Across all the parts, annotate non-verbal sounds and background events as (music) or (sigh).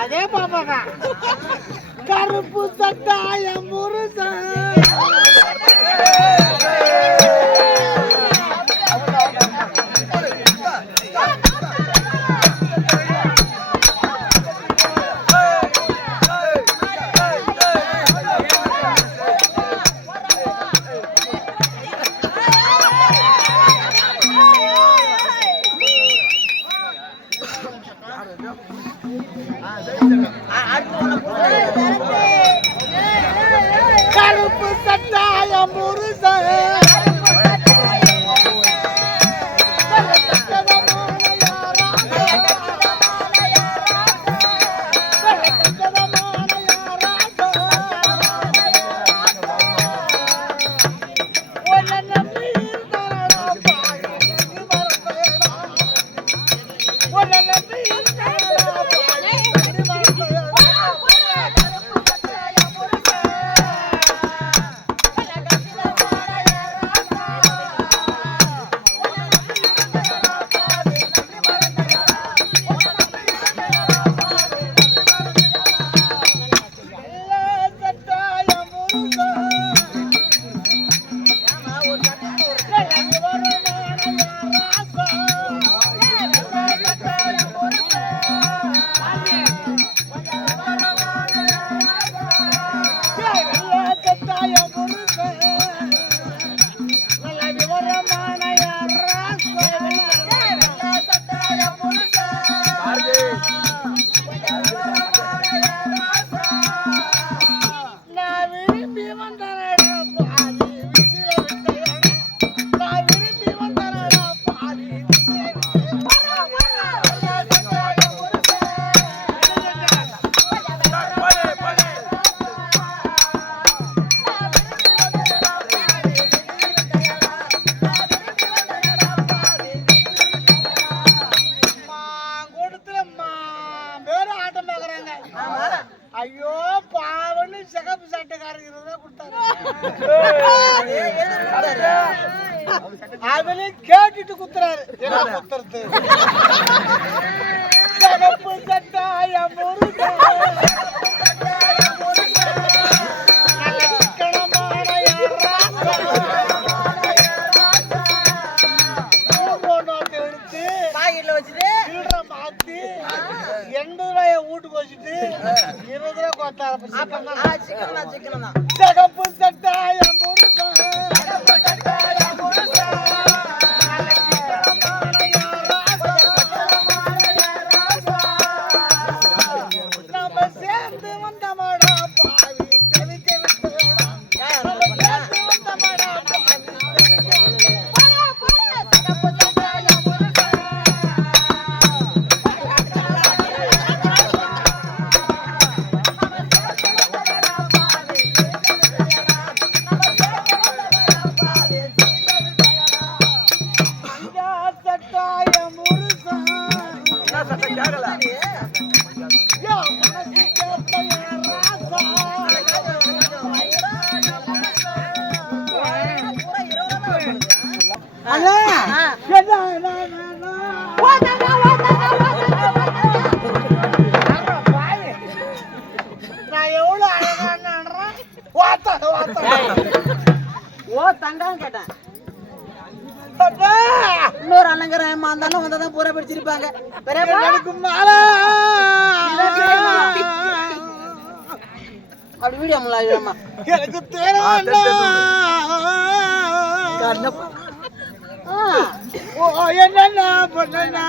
அதே பாப்பாக்கா கருப்பு சட்டாய முருசன் ஐயோ பாவன்னு சிகப்பு சட்டைக்காரங்க கொடுத்தாரு. அதுலயும் கேட்டுட்டு குத்துறாரு. என்ன குத்துறது. பாக்கெட்ல வச்சுட்டு. சில்லறை மாத்தி எண்பது ரூபாய வீட்டுக்கு வச்சுட்டு இருபது ரூபாய் சிகப்பு சட்டாய முருகன் அண்ணா, என்ன. நான் எவ்வளவு. ஓ தங்கான்னு கேட்டேன். அப்பா, இன்னொரு அண்ணங்கிற ஏமா இருந்தாலும் வந்தாதான் பூரா பிடிச்சிருப்பாங்க. அப்படி வீடியோ எனக்கு தேவை என்னென்ன பண்ணனா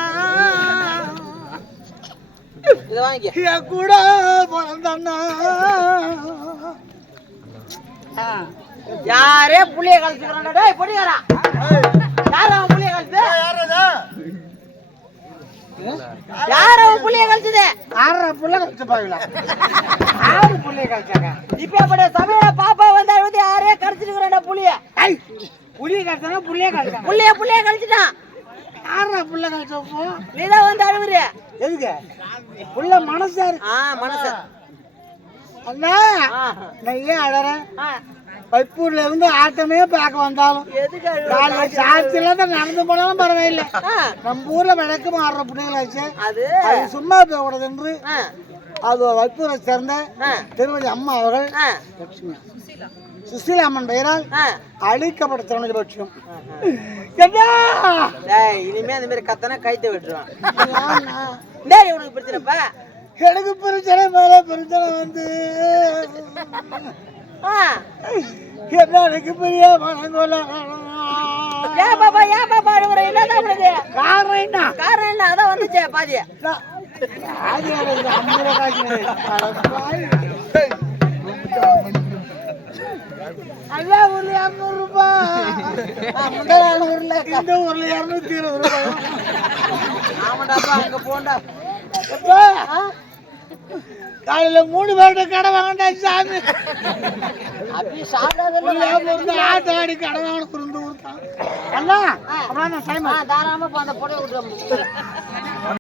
என் கூட பிறந்தண்ணா. யாரே புளிய கழிச்சுக்கிறான் டேய் பொடிகாரா. யார் அவன் புளிய கழிச்சு யார் அவன் புளிய கழிச்சது ஆறரை புள்ள கழிச்சு பாருங்களா ஆறு புள்ளைய கழிச்சாங்க இப்ப அப்படி சமையல பாப்பா வந்து அழுது யாரே கடிச்சிருக்கிறான் புளிய கழிச்சாங்க புள்ளைய கழிச்சாங்க. புள்ளைய புள்ளைய கழிச்சிட்டான் ஆறரை புள்ள கழிச்சப்போ நீதான் வந்து அழுகுறிய எதுக்கு? புள்ள மனசா இருக்கு. ஆ மனசு. அண்ணா நான் ஏன் அழறேன்? வைப்பூர்ல இருந்து ஆட்டமே பார்க்க வந்தாலும் சாட்சியில தான் நடந்து போனாலும் பரவாயில்லை. நம்ம ஊர்ல விளக்கு மாறுற பிள்ளைங்களாச்சு அது. சும்மா போகக்கூடாது என்று அது வைப்பூரை சேர்ந்த திருமதி அம்மா அவர்கள். லட்சுமி சுசீலா அம்மன் பெயரால் ஆ. அழிக்கப்பட்ட திருமதி பட்சம் என்ன டேய், இனிமே அந்த மாதிரி கத்தனா கைத்த விட்டுருவான்? டேய் உனக்கு பிரச்சனைப்பா? எனக்கு பிரச்சனை மேல பிரச்சனை வந்து. ஆ, என்ன எனக்கு பெரிய மனங்கொல ஏன் பாப்பா ஏன் பாப்பா அழுகுற? என்னதான் உனக்கு? காரணம் என்ன? காரணம் என்ன? அதான் வந்துச்சே பாதி ஐயா ஒரு இரநூறு ரூபாய் (laughs) முந்தா நாள் ஊர்ல இந்த ஊர்ல இரநூத்தி இருபது ரூபாய். ஆமாடாப்பா அங்க போண்டா. எப்பா? காலையில மூணு பேர்கிட்ட கடை வாங்கண்டா சாமி. ஆட்டு ஆடி கடை வாங்கணும் இருந்து ஊருக்கான் அண்ணா அப்புறம் டைம் தாராளமா அந்த புடவை விட்டுருவோம்